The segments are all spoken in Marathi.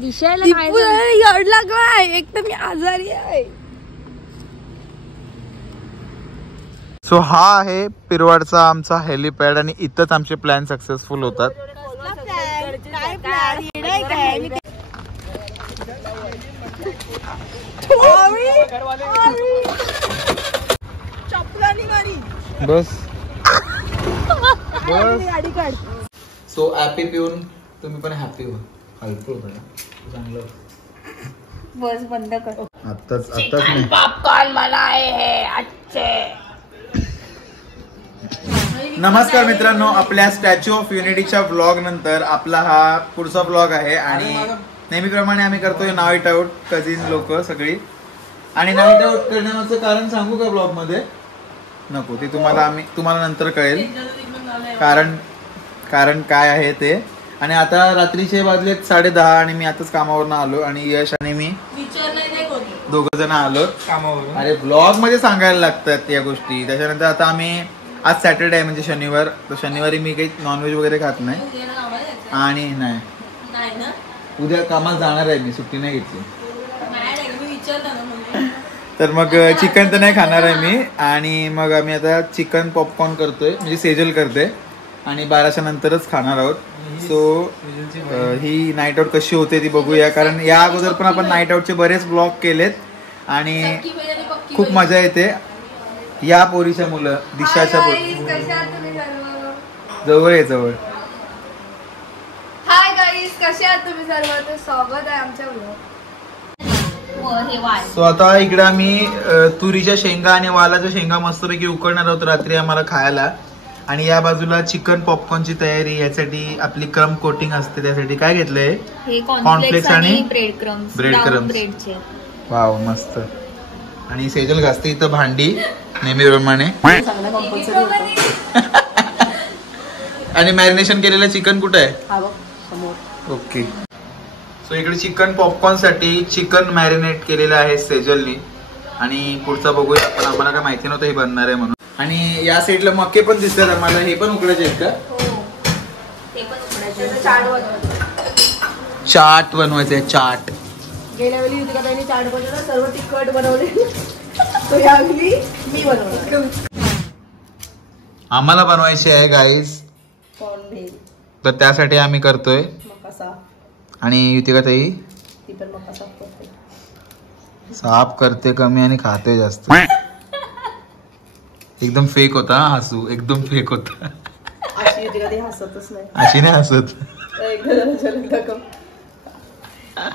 यड लागलाय, एक तर मी आजारी आहे. सो हा आहे पिरवाडचा आमचा हेलिपॅड आणि इथंच आमचे प्लॅन सक्सेसफुल होतात. बस सो हॅपी पिऊन तुम्ही पण हॅपी व्हा. हलकं होतं ना चांगलं. बस बंद कर. आताच पॉपकॉर्न बनाए है अच्छे. नमस्कार मित्रांनो, आपल्या स्टॅच्यू ऑफ युनिटीच्या ब्लॉग नंतर आपला हा पुढचा ब्लॉग आहे आणि नेहमीप्रमाणे आम्ही करतोय नाईट आउट कझिन लोक सगळी. आणि नाईट आउट करण्याचं कारण सांगू का ब्लॉग मध्ये? नको, ते तुम्हाला नंतर कळेल कारण काय आहे ते. आणि आता रात्रीचे वाजलेत 10:30 आणि मी आताच कामावरून आलो आणि यश आणि मी दोघं जण आलो कामावरून. अरे ब्लॉग मध्ये सांगायला लागतात या गोष्टी. त्याच्यानंतर आता आम्ही आज सॅटर्डे आहे म्हणजे शनिवार, तर शनिवारी मी काही नॉनव्हेज वगैरे खात नाही. आणि नाही उद्या कामाला जाणार आहे मी, सुट्टी नाही घेतली. तर मग चिकन तर नाही खाणार आहे मी. आणि मग आम्ही आता चिकन पॉपकॉर्न करतोय, म्हणजे सेजल करते आणि 12च्या नंतरच खाणार आहोत. सो ही नाईट आउट कशी होते ती बघूया, कारण या अगोदर पण आपण नाईट आउटचे बरेच ब्लॉग केलेत आणि खूप मजा येते. या पोरीच्या मुलं दिशाच्या जवळ आहे जवळ. हाय गाईज, कसे आहात तुम्ही सर्व? तर स्वागत आहे आमच्या ब्लॉग. सो आता इकडे आम्ही तुरीच्या शेंगा आणि वालाच्या शेंगा मस्तपैकी उकडणार आहोत रात्री आम्हाला खायला. आणि या बाजूला चिकन पॉपकॉर्नची तयारी. यासाठी आपली क्रम कोटिंग असते, त्यासाठी काय घेतलंय? कॉर्नफ्लेक्स आणि ब्रेड क्रम्स. वाव मस्त. आणि सेजल घासते इथं भांडी नेहमीप्रमाणे. आणि मॅरिनेशन केलेलं चिकन कुठे आहे? ओके. सो इकडे चिकन पॉपकॉर्न साठी चिकन मॅरिनेट केलेलं आहे सेजलनी. आणि पुढचा बघूया आपण, आम्हाला काय माहिती नव्हतं हे बनणार आहे म्हणून. आणि या साईडला मके पण दिसतात आम्हाला, हे पण उकडायचे आहेत का? चाट बनवायचे. चाट गेल्या वेळी त्यांनी चाट बनवला, सर्व तिखट बनवले. यावेळी मी बनवलं. आम्हाला बनवायची आहे गाईज, तर त्यासाठी आम्ही करतोय. आणि युतिका ताई साफ करते कमी आणि खाते जास्त. एकदम फेक होता हसू, एकदम फेक होता. अशी नाही हसत,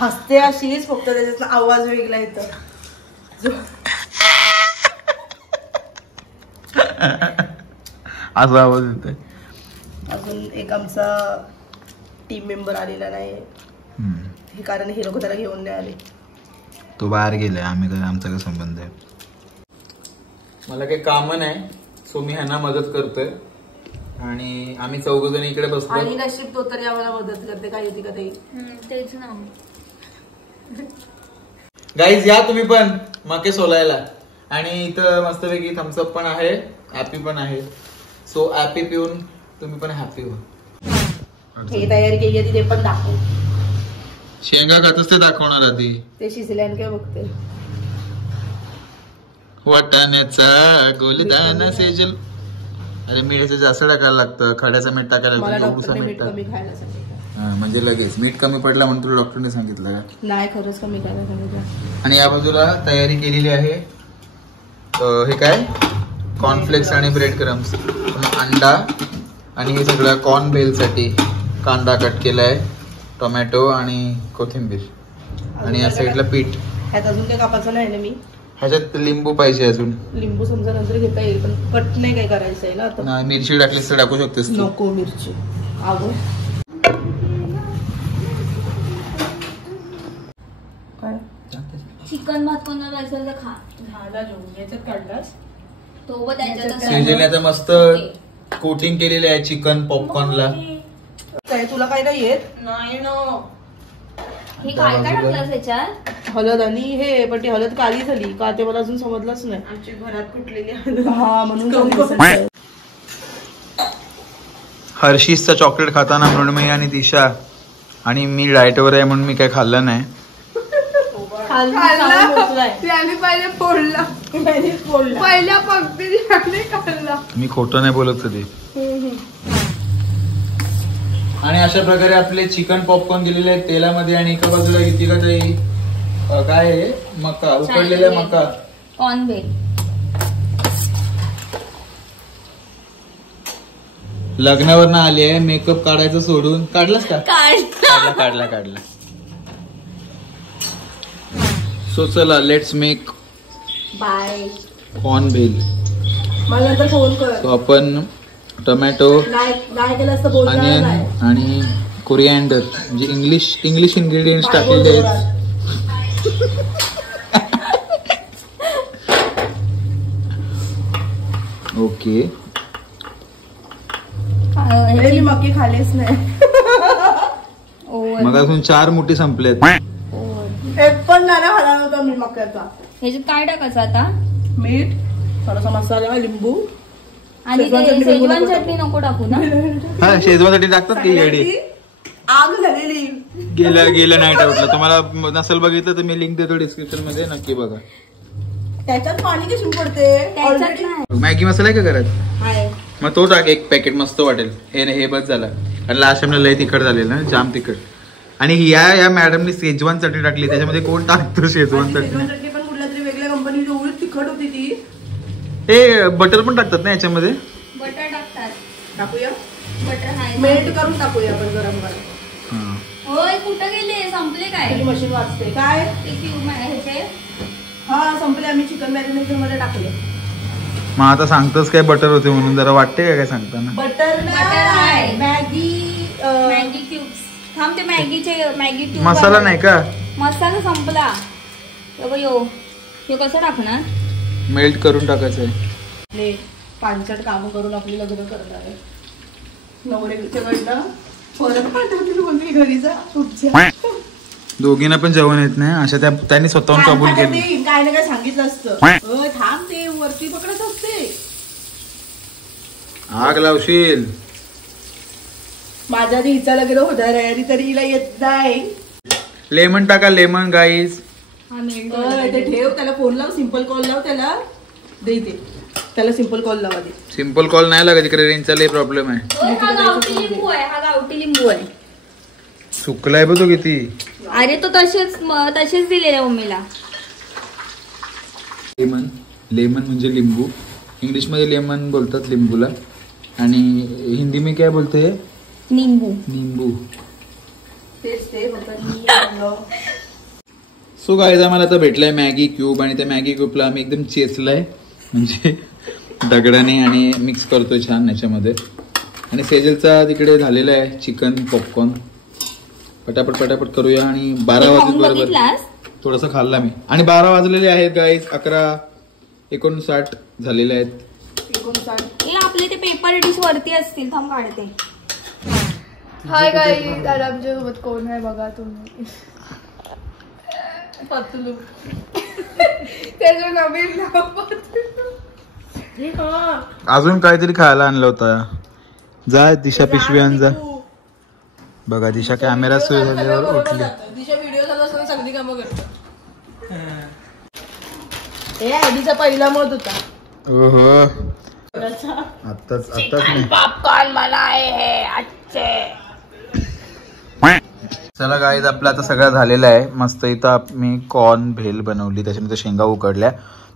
हसते अशीच, फक्त त्याच्यात आवाज वेगळा येतो. असा आवाज येतोय. अजून एक आमचा टीम मेंबर आलेला नाही, हे कारण हे लोक त्याला घेऊन नाही आले. तो बाहेर गेलाय, आम्ही काय, आमचा काय संबंध आहे? मला काही काम नाही, सो मी ह्यांना मदत करतोय. आणि आम्ही 4 जण इकडे बसलो. आणि नशीब तो तरी आम्हाला मदत करते. काय होती का ताई? तेच ना गाईज, या तुम्ही पण मके सोलायला. आणि इथं मस्तपैकी थम्सअप पण आहे, हॅपी पण आहे. सो हॅपी पिऊन तुम्ही पण हॅपी व्हा. हे तयारी केली होती ते पण दाखव. शेंगा खातच ते दाखवणार आधी. ते शिजल्यान काय बघते. वाटाण्याचा गोलदाना सेजल. अरे मीठ जास्त टाकायला लागतं, खड्याचं मीठ टाकायला लागतं. म्हणजे लगेच मीठ कमी पडला म्हणून तुला डॉक्टरने सांगितलं का? नाही, खरंच कमी करायला सांगितलं. आणि या बाजूला तयारी केलेली आहे. हे काय? कॉर्नफ्लेक्स आणि ब्रेड क्रम्स, अंडा. आणि हे सगळं कॉर्न बेल साठी कांदा कट केलाय, टोमॅटो आणि कोथिंबीर. आणि या साईडला पीठ. ह्यात अजून काही कापायचं नाही ना मी. ह्याच्यात लिंबू पाहिजे अजून. लिंबू समजा नंतर घेता येईल, पण कट नाही काय करायचं आहे ना आता. मिरची टाकलीस तर टाकू शकतेस. नको मिरची. अगो काय चिकन भात कोणाला जायचं तर खा. झाला जेवून याच्यात काढलास तो त्याच्यात सेजलने मस्त कोटिंग केलेली आहे चिकन पॉपकॉर्नला. काय तुला काय नाही येत? नाही ना. हे काय काय टाकलं त्याच्यात? हळद आणि हे, पण ती हळद काळी झाली का ते मला अजून समजलंच नाही. आमच्या घरात कुठलेली हळद. हा म्हणून. हर्षीजचा चॉकलेट खाताना मृण्मयी आणि दिशा आणि मी डाएटवर आहे म्हणून मी काय खाल्लं नाही. मी खोटं नाही बोलत कधी. आणि अशा प्रकारे आपले चिकन पॉपकॉर्न दिलेले आहेत तेलामध्ये आणि एका बाजूला किती का तरी काय आहे मका उकडलेला मका कॉर्न बेल. लग्नावरनं आली आहे मेकअप काढायचं सोडून. काढलास का? काढला. सो चला लेट्स मेक बाय कॉर्न बेल. मला नंतर फोन कर. तो आपण टोमॅटो अनियन आणि कोरिअँडर म्हणजे इंग्लिश इन्ग्रेडियंट्स टाकलेले आहेत. ओके मी मक्की खालीच नाही. ओव्हन. मग अजून 4 मुठी संपलेत. एक पण नाही खाला नव्हता मी मक्याचा. ह्याच्यात काय टाकायचं आता? मीठ, थोडासा मसाला, लिंबू आणि शेजवान चटणी नको टाकू ना? हा शेजवानसाठी टाकतात की येडी. आग झालेली. गेल्या नाही टाकलं. तुम्हाला नसेल बघितलं तर मी लिंक देतो डिस्क्रिप्शन मध्ये नक्की बघा. त्याच्यात पाणी कशी पडते? त्याच्यात नाही. मॅगी मसाला आहे का घरात? आहे. मग तो टाक एक पॅकेट मस्त वाटेल. हे बस झाला. आणि लास्ट टाइमला लय तिखट झालेलं ना जाम तिखट. आणि या मॅडमनी शेजवान चटणी टाकली त्याच्यामध्ये कोण टाकतो शेजवान चटणी? पण कुठल्या तरी वेगळ्या कंपनीची एवढी तिखट होती ती. ते बटर पण टाकतात ना याच्यामध्ये? बटर टाकतात. टाकूया बटर नाही. मेल्ट करून टाकूया आपण गरम गरम. होय कुठं गेले? संपले काय? मशीन वाजते काय? ते क्यूब ह्याचे. हा संपले. आम्ही चिकन मॅरिनेशन मध्ये टाकले. मग आता सांगतोस काय बटर होते म्हणून जरा वाटते काय सांगताना? बटर नाही. Maggi cubes. थांब ते मॅगी क्यूब. मसाला नाही का? मसाला संपला. यो कसं टाकणार? मेल्ट करून टाकायचं आहे. पांचट काम करून आपली लग्न करणार आहे. नवऱ्याकडनं परत पाठवतील बोलते घरी जा तुमच्या. दोघींना पण जेवण येत नाही अशा त्यांनी स्वतःहून कबूल केलं. काय ना काय सांगितलं असतं. थांब ते वरती पकडत असते. आग लावशील. माझ्या आधी हिचा लग्न होणार आहे आणि तरी हिला येत नाही. लेमन टाका लेमन गाईज. ते ठेव त्याला फोन लाव. सिम्पल कॉल लाव त्याला. दे ते त्याला सिम्पल कॉल लावा दे. सिम्पल कॉल नाही लागत इकडे रेंजचा लय प्रॉब्लेम आहे. हा गावठी लिंबू आहे. सुकलाय बघ तो किती. अरे तो तसेच दिलेले मम्मीला. लेमन म्हणजे लिंबू. इंग्लिश मध्ये लेमन बोलतात लिंबूला आणि हिंदी में क्या बोलते हैं? नींबू. सो गाईज आम्हाला आता भेटलाय मॅगी क्यूब आणि त्या मॅगी क्यूबला आम्ही एकदम चेचलाय म्हणजे दगडाने आणि मिक्स करतोय छान याच्यामध्ये. आणि सेजलचा तिकडे झालेला आहे चिकन पॉपकॉर्न. पटापट करूया. आणि 12 वाजले बरोबर. थोडासा खाल्ला मी. आणि 12 वाजलेले आहेत गाईज. 11:59 झालेले आहेत. आपले ते पेपर डिश वरती असतील. थांब काढते. Hi guys. आज आमच्या सोबत कोण आहे बघा तुम्ही. पतलू. त्याचं नवीन नाव अजून काहीतरी खायला आणलं होतं. जा दिशा पिशवी आण जा. बघा दिशा कॅमेरा सुरू झाल्यावर उठली. दिशा व्हिडिओ चालू असताना सगळी कामं करतात. हे आधीचा पहिला मत होता. ओहो आत्ताच नाही. पॉपकॉर्न मला आहे अच्छे. चला गाईज आपलं आता सगळं झालेलं आहे. मस्त इथं मी कॉर्न भेल बनवली. त्याच्यानंतर शेंगा उकडल्या.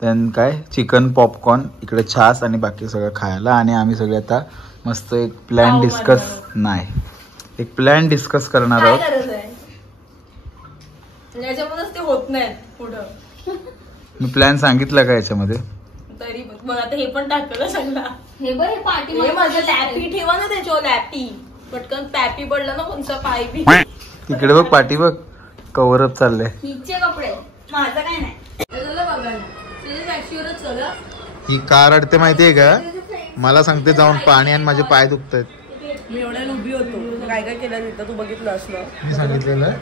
त्यानंतर काय चिकन पॉपकॉर्न इकडे छास आणि बाकी सगळं खायला. आणि आम्ही सगळे आता मस्त एक प्लॅन डिस्कस करणार आहोत. याच्यामध्येच ते होत नाही पुढं. मी प्लॅन सांगितलं का याच्यामध्ये? तरी मग आता हे पण टाकलं सगळं. हे बघ हे पार्टी माझं लॅपी ठेवा ना त्याच्यावर. लॅपी पटकन पॅपी पडलं ना कोणचा पाय बी. तिकडे बघ पाठी बघ कव्हर अप चाललंय. हिचे कपडे माझं काय नाही. ही कार अडते माहितीये का? मला सांगते जाऊन पाणी आणि माझे पाय दुखतायत. मी एवढ्या उभी होतो. काय काय केलं तिथं तू बघितलं असलं. मी सांगितलेलं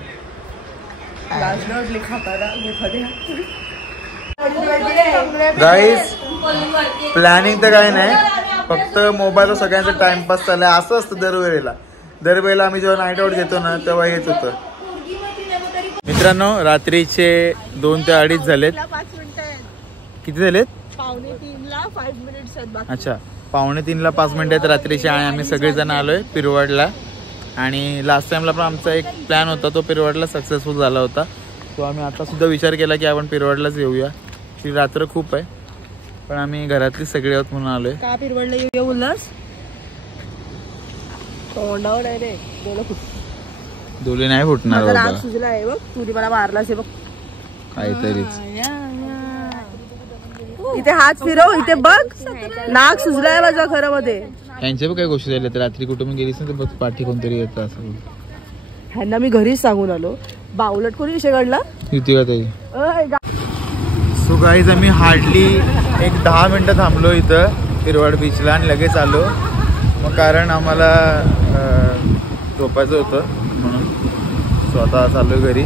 गाईस. प्लॅनिंग तर काय नाही. फक्त मोबाईलवर सगळ्यांचा टाइमपास चाललाय. असं असतं दरवेळेला. दरवेळेला आम्ही जेव्हा नाईट आउट घेतो ना तेव्हा हेच होतं. मित्रांनो रात्रीचे 2 ते 2:30 झालेत. 5 मिनिटं आहेत. किती झालेत? 2:45ला 5 मिनिट्स आहेत बाकी. अच्छा 2:45ला 5 मिनिटं आहेत रात्रीचे आणि आम्ही सगळेजण आलोय पिरवाडला. आणि लास्ट टाइमला पण आमचा एक प्लॅन होता तो पिरवाडला सक्सेसफुल झाला होता. तो आम्ही आता सुद्धा विचार केला की आपण पिरवाडलाच येऊया. ती रात्र खूप आहे पण आम्ही घरातली सगळे आहोत म्हणून आलोय. का पिरवडला येऊ बोललास? तोंडावर आहे रे. डोले नाही फुटणार नाक बाबा. सुजला आहे बघ. तुझी मला मारलास आहे बघ. काहीतरीच. इथे हात फिरव. इथे बघ नाक सुजलाय माझा खरं मध्ये. यांच्या पण काही गोष्टी झाल्या रात्री कुठं गेलीस ना तर पाठी कोणतरी येतं असं. ह्यांना मी घरीच सांगून आलो. बावलट कोणी विषय काढला? युती का ताई. सो गाईज आम्ही हार्डली एक 10 मिनिटं थांबलो इथं पिरवाड बीचला आणि लगेच आलो. मग कारण आम्हाला झोपायचं होतं म्हणून. सो आता चाललो घरी.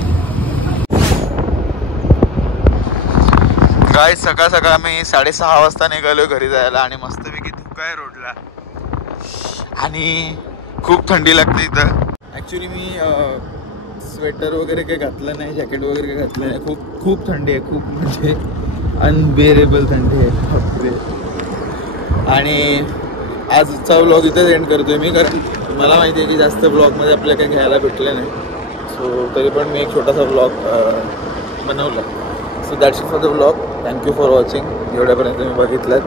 गाईज सकाळ सकाळ मी 6:30 वाजता निघालो घरी जायला आणि मस्तपैकी धुका आहे रोडला आणि खूप थंडी लागते इथं. ॲक्च्युली मी स्वेटर वगैरे काही घातलं नाही, जॅकेट वगैरे काही घातलं नाही. खूप खूप थंडी आहे. खूप म्हणजे अनबेरेबल थंडी आहे. आणि आजचा व्लॉग इथेच एंड करतोय मी कारण मला माहिती आहे की जास्त व्लॉगमध्ये आपल्याला काही घ्यायला भेटलं नाही. सो तरी पण मी एक छोटासा व्लॉग बनवला. So that's it for the vlog. Thank you for watching. एवढ्यापर्यंत मी बघितलं.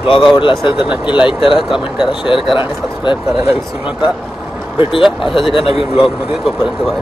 व्लॉग आवडला असेल तर नक्की लाईक करा, कमेंट करा, शेअर करा आणि सबस्क्राईब करायला विसरू नका. भेटूया अशाच एका नवीन व्लॉगमध्ये. तोपर्यंत बाय.